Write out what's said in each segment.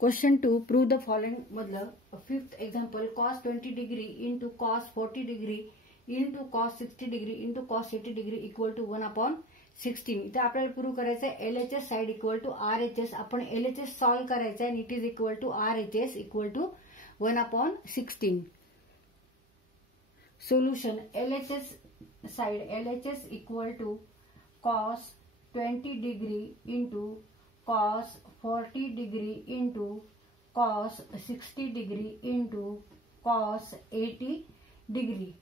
Question 2. Prove the following मधलं fifth example cos 20 degree into cos 40 degree into cos 60 degree into cos 80 degree equal to 1/16. इथे आपल्याला prove करायचं आहे LHS side equal to RHS. आपण LHS solve करायचं आहे आणि it is equal to RHS equal to 1/16. Solution LHS side LHS equal to cos 20 degree into cos 40 degree into cos 60 degree into cos 80 degree.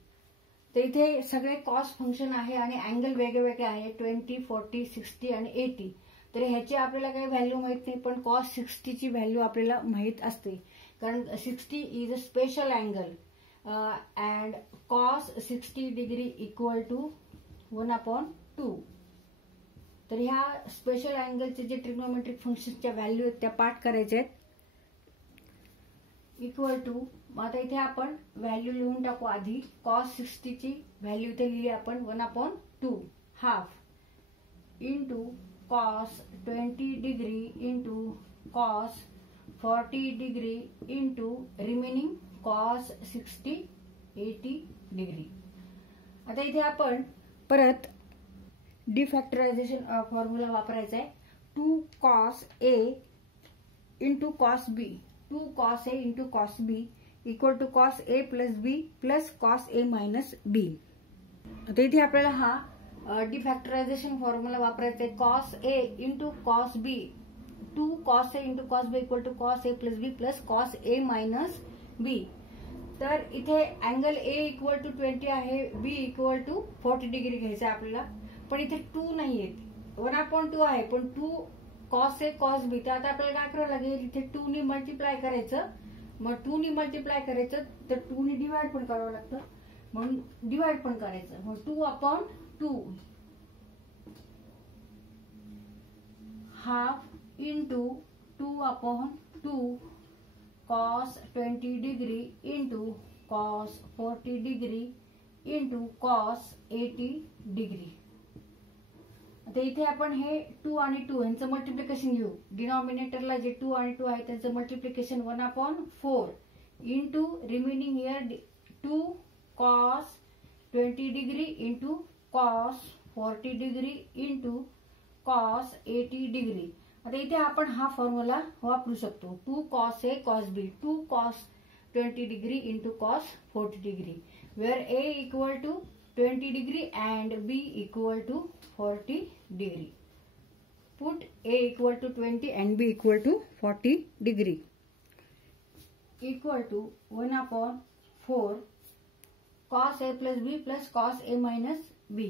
तर इथे सगळे cos function आहे आणि angle वेगवेगळे आहे 20, 40, 60 आणि 80. तर ह्याची आपल्याला काही व्हॅल्यू माहित नाही, पण cos 60 ची व्हॅल्यू आपल्याला माहित असते कारण 60 is a special angle and cos 60 degree equal to 1/2. तर ह्या स्पेशल अँगलचे जे ट्रिग्नोमेट्रिक फंक्शनच्या व्हॅल्यू आहेत त्या पाठ करायच्या आहेत. इक्वल टू आता इथे आपण व्हॅल्यू लिहून टाकू. आधी cos 60 ची व्हॅल्यू इथे लिहिली आपण 1/2 half into cos 20 degree into cos 40 degree into remaining cos 60 80 degree. आता इथे आपण परत डिफॅक्टरायझेशन फॉर्म्युला वापरायचा आहे. 2 cos A into cos B 2 cos A into cos B equal to cos A plus B plus cos A minus B. आता इथे आपल्याला हा डिफॅक्टरायझेशन फॉर्म्युला वापरायचा आहे. cos A into cos B 2 cos A into cos B equal to cos A plus B plus cos A minus B. तर इथे angle A equal to 20 आहे, B equal to 40 degree घ्यायचं आहे आपल्याला, पण इथे 2 नाहीये, 1/2 आहे, पण 2 cos A cos B. तर आता आपल्याला काय करावं लागेल, इथे 2 ने मल्टिप्लाय करायचं. मग 2 ने मल्टिप्लाय करायचं तर 2 ने डिवाइड पण करावं लागतं, म्हणून डिवाइड पण करायचं. मग 2/2 half into 2/2 cos 20 degree into cos 40 degree into cos 80 degree. आता इथे आपण हे 2 आणि 2 यांचं मल्टिप्लिकेशन घेऊ. डिनॉमिनेटरला जे 2 आणि 2 आहे त्यांचं multiplication 1/4 into remaining here 2 cos 20 degree into cos 40 degree into cos 80 degree. आता इथे आपण हा फॉर्म्युला वापरू शकतो. 2 cos A cos B 2 cos 20 degree into cos 40 degree where A equal to 20 degree and B equal to 40 degree. Put A equal to 20 and B equal to 40 degree. Equal to 1/4 cos A plus B plus cos A minus B.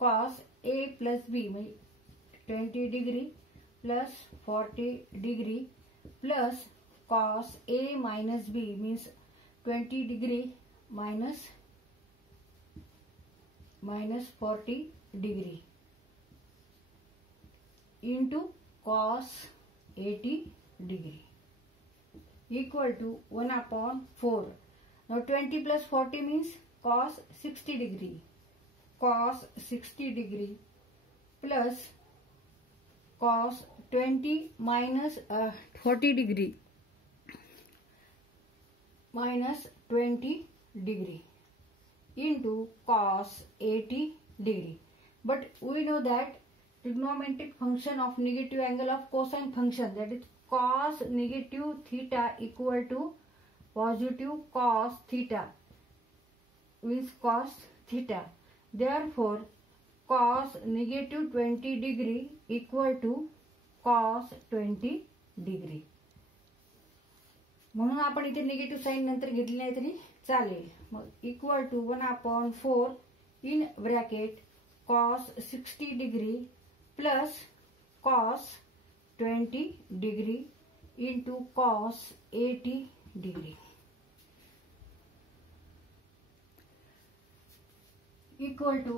Cos A plus B 20 degree plus 40 degree plus cos A minus B means 20 degree minus 40 degree into cos 80 degree equal to 1/4. Now 20 plus 40 means cos 60 degree. Cos 60 degree plus cos 20 minus 40 degree minus 20 degree into cos 80 degree. But we know that trigonometric function of negative angle of cosine function, that is cos negative theta equal to positive cos theta is cos theta. Therefore cos negative 20 degree equal to cos 20 degree. म्हणून आपण इथे negative sign नंतर घेतली नाही तरी चालेल. मग equal to 1/4 in bracket cos 60 degree plus cos 20 degree into cos 80 degree equal to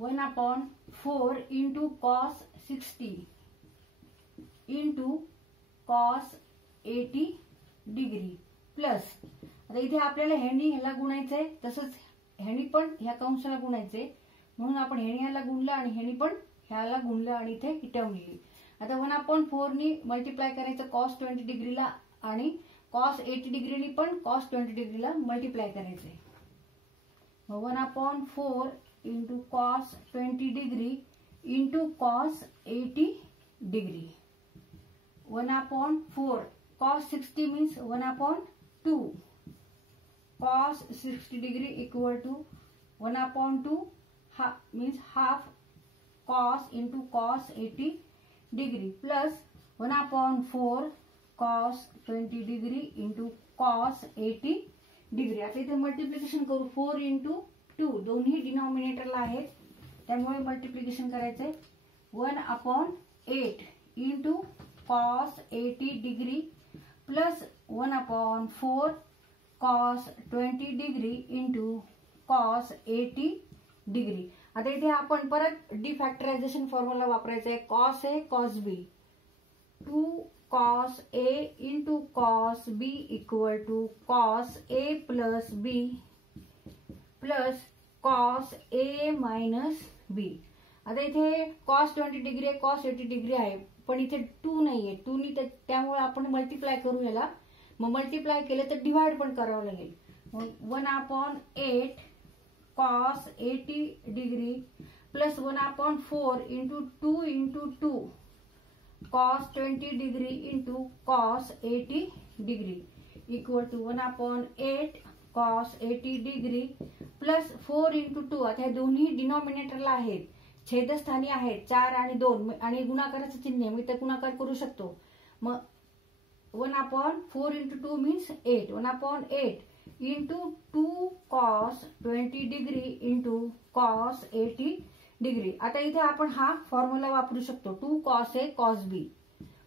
1/4 into cos 60 into cos 80 degree plus. आता इथे आपल्याला ह्यानी ह्याला गुणायचंय, तसंच ह्यानी पण ह्या कंसाला गुणायचंय, म्हणून आपण ह्यानी ह्याला गुणलं आणि ह्यानी पण ह्याला गुणलं आणि इथे ही टर्म लिहिली. आता 1/4 नी मल्टिप्लाय करायचं cos 20 डिग्रीला आणि cos 80 डिग्रीनी पण cos 20 डिग्रीला मल्टिप्लाय करायचंय. मग 1/4 into cos 20 degree into cos 80 degree. 1/4 cos 60 means 1/2. Cos 60 degree equal to 1/2 means half cos into cos 80 degree plus 1/4 cos 20 degree into cos 80 degree. आता इथे मल्टिप्लिकेशन करू. 4 into 2 दोन्ही डिनॉमिनेटरला आहेत त्यामुळे मल्टिप्लिकेशन करायचंय. 1/8 into cos 80 degree plus 1/4 cos 20 degree into cos 80 degree. आता इथे आपण परत डिफॅक्टरायझेशन फॉर्म्युला वापरायचा आहे. cos A cos B 2 cos A into cos B equal to cos A plus B plus cos A minus B. आता इथे cos 20 degree आहे, cos 80 degree आहे, पण इथे 2 नाहीये. 2 नी त्यामुळे आपण मल्टिप्लाय करू याला. मग मल्टिप्लाय केलं तर डिवाइड पण करावं लागेल. मग 1/8 cos 80 degree plus 1/4 into 2 into 2 cos 20 degree into cos 80 degree equal to 1/8 cos 80 degree plus 4 into 2. आता हे दोन्ही डिनॉमिनेटरला आहेत, छेदस्थानी आहेत 4 आणि 2 आणि गुणाकाराचं चिन्ह मी तर गुणाकार करू शकतो. मग 1/4 into 2 means 8. 1/8 into 2 cos 20 degree into cos 80 degree. आता इथे आपण हा फॉर्म्युला वापरू शकतो. 2 cos A cos B.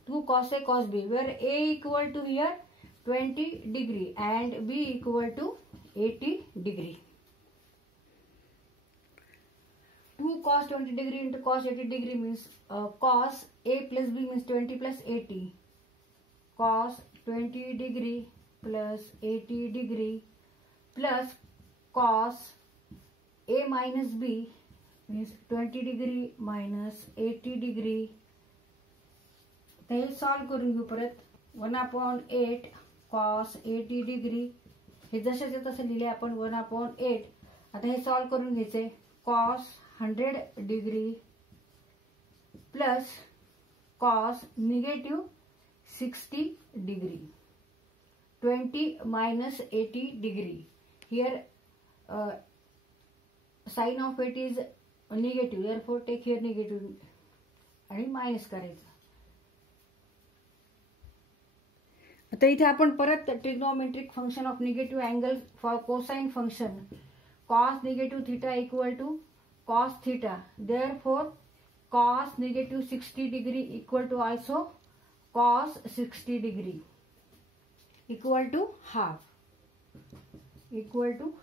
2 cos A cos B where A equal to here 20 degree and B equal to 80 degree. 2 cos 20 degree into cos 80 degree means cos A plus B means 20 plus 80. Cos 20 degree plus 80 degree plus cos A minus B means 20 degree minus 80 degree. ते solve करून घेऊ परत. 1/8 cos 80 degree हे जशाचे तसे लिहिले आपण 1/8. आता हे सॉल्व करून घ्यायचे. cos 100 degree plus cos negative 60 degree 20 minus 80 degree. Here sign of it is negative, therefore take here negative आणि मायनस करायचं. आता इथे आपण परत trigonometric function of negative angle for cosine function cos negative theta equal to cos theta, therefore cos negative 60 degree equal to also cos 60 degree equal to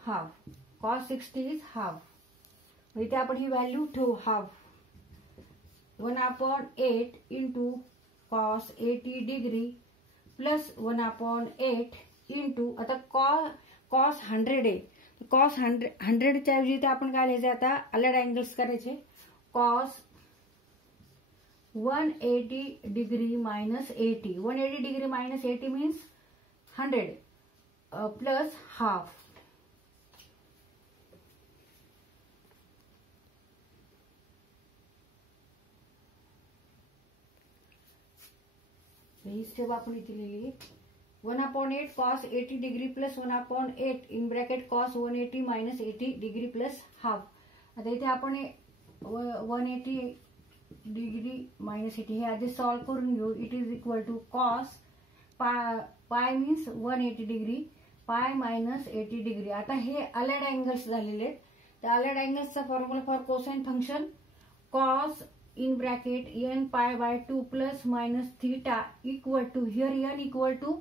half. Cos 60 is half. इथे आपण ही value ठेवू half. 1/8 into cos 80 degree plus 1/8 into आता cos 100 आहे. cos 100 च्या ऐवजी इथे आपण काय लिहायचं आता अलर्ट अँगल्स करायचे. cos 180 degree minus 80. 180 degree minus 80 means 100 plus half. ही स्टेप आपण इथे लिहिली. 1/8 cos 80 degree plus 1/8 in bracket cos 180 minus 80 degree plus half. आता इथे आपण 180 डिग्री मायनस 80 हे आधी सॉल्व करून घेऊ. It is equal to cos pi means 180 degree pi minus 80 degree. आता हे अलर्ट अँगल्स झालेले आहेत. त्या अलर्ट अँगल्सचा formula for cosine function cos in bracket n pi by 2 plus minus theta equal to here n equal to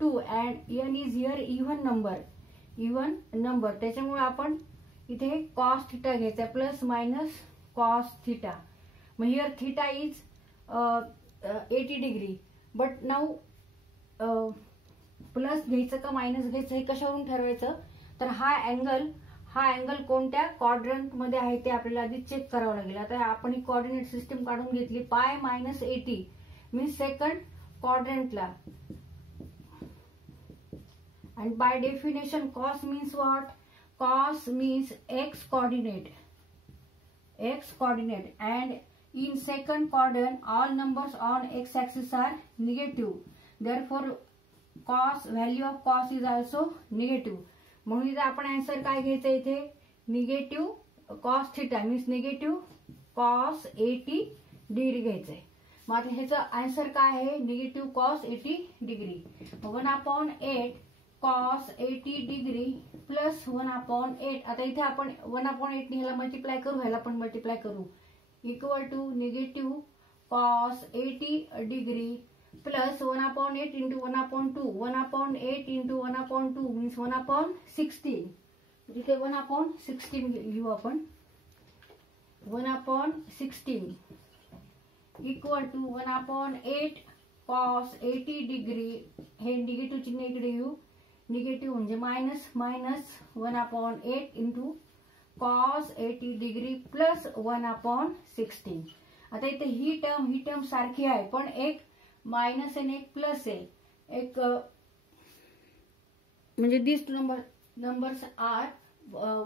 2 and n is here even number. त्याच्यामुळे आपण इथे cos theta घ्यायचा प्लस मायनस cos theta. मग here theta is 80 degree but now plus घ्यायचं का minus घ्यायचं हे कशावरून ठरवायचं तर हा हा अँगल कोणत्या क्वाड्रंट मध्ये आहे ते आपल्याला आधी चेक करावं लागेल. आता आपण ही कोऑर्डिनेट सिस्टीम काढून घेतली. पाय मायनस 80 मीन्स सेकंड क्वाड्रंटला. And by definition cos means what? Cos means x coordinate and in second quadrant all numbers on x axis are negative. Therefore cos value of cos is also negative. म्हणून इथे आपण answer काय घ्यायचं इथे negative cos theta means negative cos 80 degree घ्यायचंय. मग आता ह्याचं आन्सर काय आहे negative cos 80 degree. 1/8 cos 80 degree plus 1/8. आता इथे आपण 1/8 ने ह्याला मल्टिप्लाय करू, ह्याला पण मल्टिप्लाय करू, equal to negative cos 80 degree plus 1/8 into 1/2. 1/8 into 1/2 means 1/16. इथे 1/16 लिहू आपण. 1/16 इक्वल टू 1/8 cos 80 डिग्री. हे निगेटिव्ह चिन्ह इकडे येऊ, निगेटिव्ह म्हणजे minus 1/8 into cos 80 degree plus 1/16. आता इथे ही टर्म सारखी आहे पण एक मायनस आणि एक प्लस आहे. एक म्हणजे दिस numbers are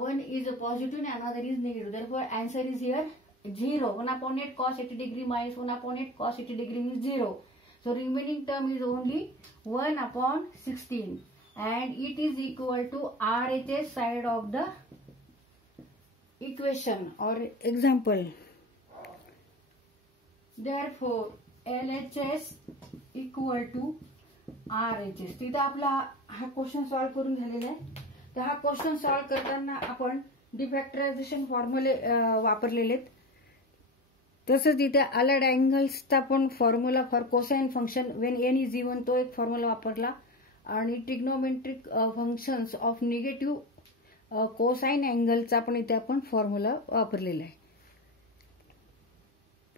one is positive and another is negative. Therefore answer is here 0. 1/8 cos 80 degree minus 1/8 cos 80 degree means 0. So remaining term is only 1/16 and it is equal to RHS side of the equation or example. Therefore LHS equal to RHS. तिथे आपला हा question solve करून झालेला आहे. तर हा question solve करताना आपण डिफॅक्टरायझेशन फॉर्म्युले वापरलेले आहेत. तसंच इथे अलाइड अँगल्सचा पण formula for cosine function when n is even तो एक फॉर्म्युला वापरला आणि trigonometric functions of negative cosine अँगलचा पण इथे आपण फॉर्म्युला वापरलेला आहे.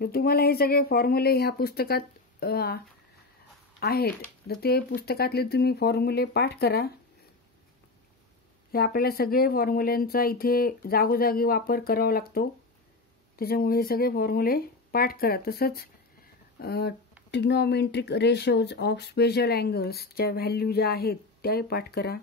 तर तुम्हाला हे सगळे फॉर्म्युले ह्या पुस्तकात आहेत तर ते पुस्तकातले तुम्ही फॉर्म्युले पाठ करा. हे आपल्याला सगळे फॉर्म्युल्यांचा इथे जागोजागी वापर करावा लागतो. त्याच्यामुळे हे सगळे फॉर्म्युले पाठ करा. तसंच ट्रिग्नोमेट्रिक रेशोज ऑफ स्पेशल अँगल्सच्या व्हॅल्यू ज्या आहेत त्याही पाठ करा.